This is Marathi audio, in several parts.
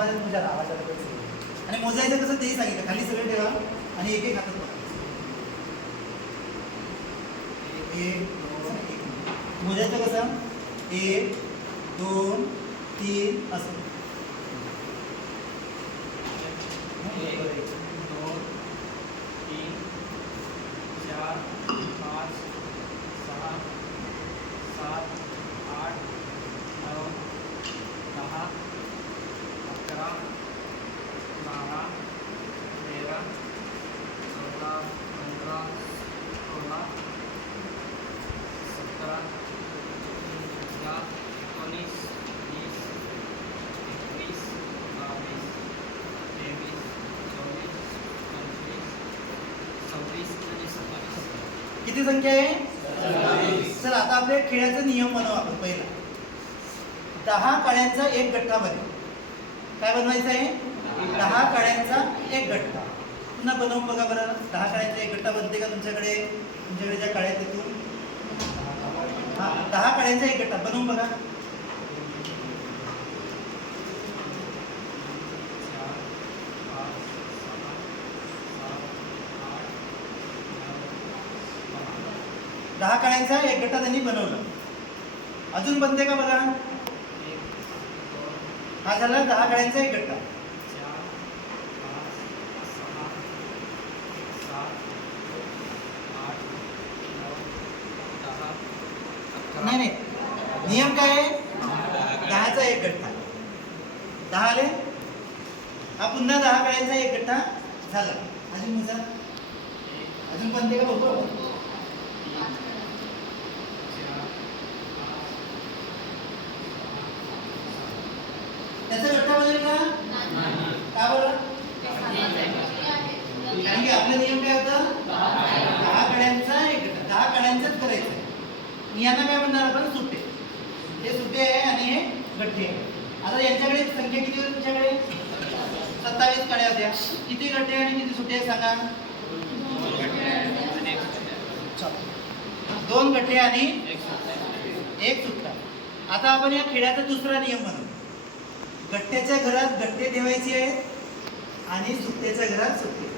आवाजात मोजा, आवाजात आणि मोजायचं कसं तेही सांगितलं. खाली सगळं ठेवा आणि एक एक हातात पकडा. एक दोन एक. मोजायचं कसं 1 2 3 असं. 1 2 3 4 5 6 7 8 9 10 11 12 13 14 15 16 17 18 19 20 21 22 23 24 25 26 आणि 27. किती संख्या आहे? सर आता आपल्या खेळाचा नियम बनवू आपण. पहिला 10 काळ्यांचा एक गठ्ठा बनेल. काय बनवायचं आहे? 10 काळ्यांचा एक गठ्ठा. पुन्हा बनवून बघा बरं. 10 काळ्यांचा एक गठ्ठा बनते का तुमच्याकडे? तुमच्याकडे ज्या काळ्या आहेत तिथून 10 काळ्यांचा एक गठ्ठा बनवून बघा. 10 काळ्यांचा एक गठ्ठा त्यांनी बनवला. अजून बनते का बघा. हा झाला 10 काळ्यांचा एक गठ्ठा. 4 5 6 7 8 9 10 11. नाही नाही, नियम काय आहे? 10चा एक गठ्ठा. 10 आले. हा पुन्हा 10 काळ्यांचा एक गठ्ठा झाला. अजून मोजा. अजून बनते का बघू आपण. त्याचा गठ्ठा बनेल का? का बरं? कारण की आपला नियम काय होता? 10 काळ्यांचा एक गठ्ठा. 10 काळ्यांचाच करायचं. यांना काय म्हणणार आपण? सुट्टे. हे सुट्टे आहे आणि हे गठ्ठे आहे. आता यांच्याकडे संख्या किती होती तुमच्याकडे? 27 काळ्या होत्या. किती गठ्ठे आणि किती सुट्टे आहे सांगा. 2 गठ्ठे आणि एक सुट्टा. आता आपण या खेळाचा दुसरा नियम बनवू. गठ्ठ्याच्या घरात गठ्ठे ठेवायचे आहेत आणि सुट्ट्याच्या घरात सुट्टे.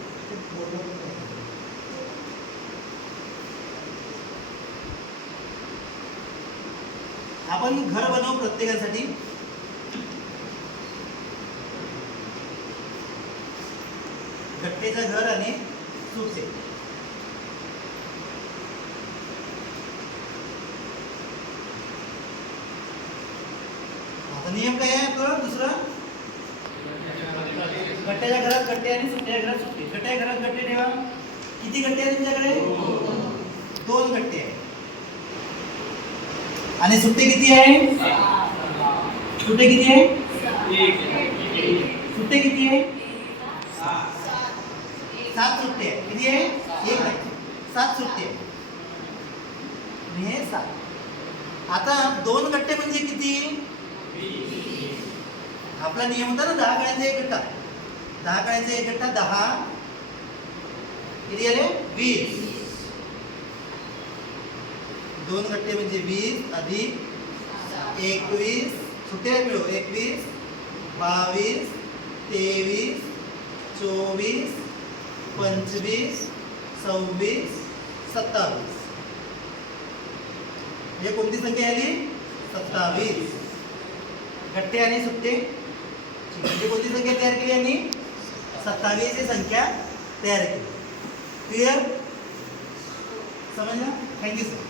आपण घर बनवू प्रत्येकासाठी. गठ्ठेचं घर आणि सुट्टे. आता नियम काय आहे आपला दुसरा? गठ्ठ्याच्या घरात गठ्ठे आणि सुट्ट्याच्या घरात सुट्टे. गठ्ठ्याच्या घरात गठ्ठे ठेवा. किती गठ्ठे आहेत तुमच्याकडे? 2 गठ्ठे आहे. आणि सुट्टे किती आहे? सुट्टे किती आहे? सुट्टे किती आहे? 7 सुट्टे आहे. किती आहे? 7 सुट्टे आहे. हे 7. आता 2 गठ्ठे म्हणजे किती? आपला नियम होता ना 10 काळ्यांचा एक गठ्ठा. 10 काळ्यांचा एक गठ्ठा 10. किती आले? 20. 2 गठ्ठे म्हणजे 20 अधिक 21. सुट्टे मिळू 21 22 23 24 25 26 27. हे कोणती संख्या आली? 27. गठ्ठे आणि सुट्टे म्हणजे कोणती संख्या तयार केली यांनी? 27 ही संख्या तयार केली. क्लिअर? समजलं? Thank you sir.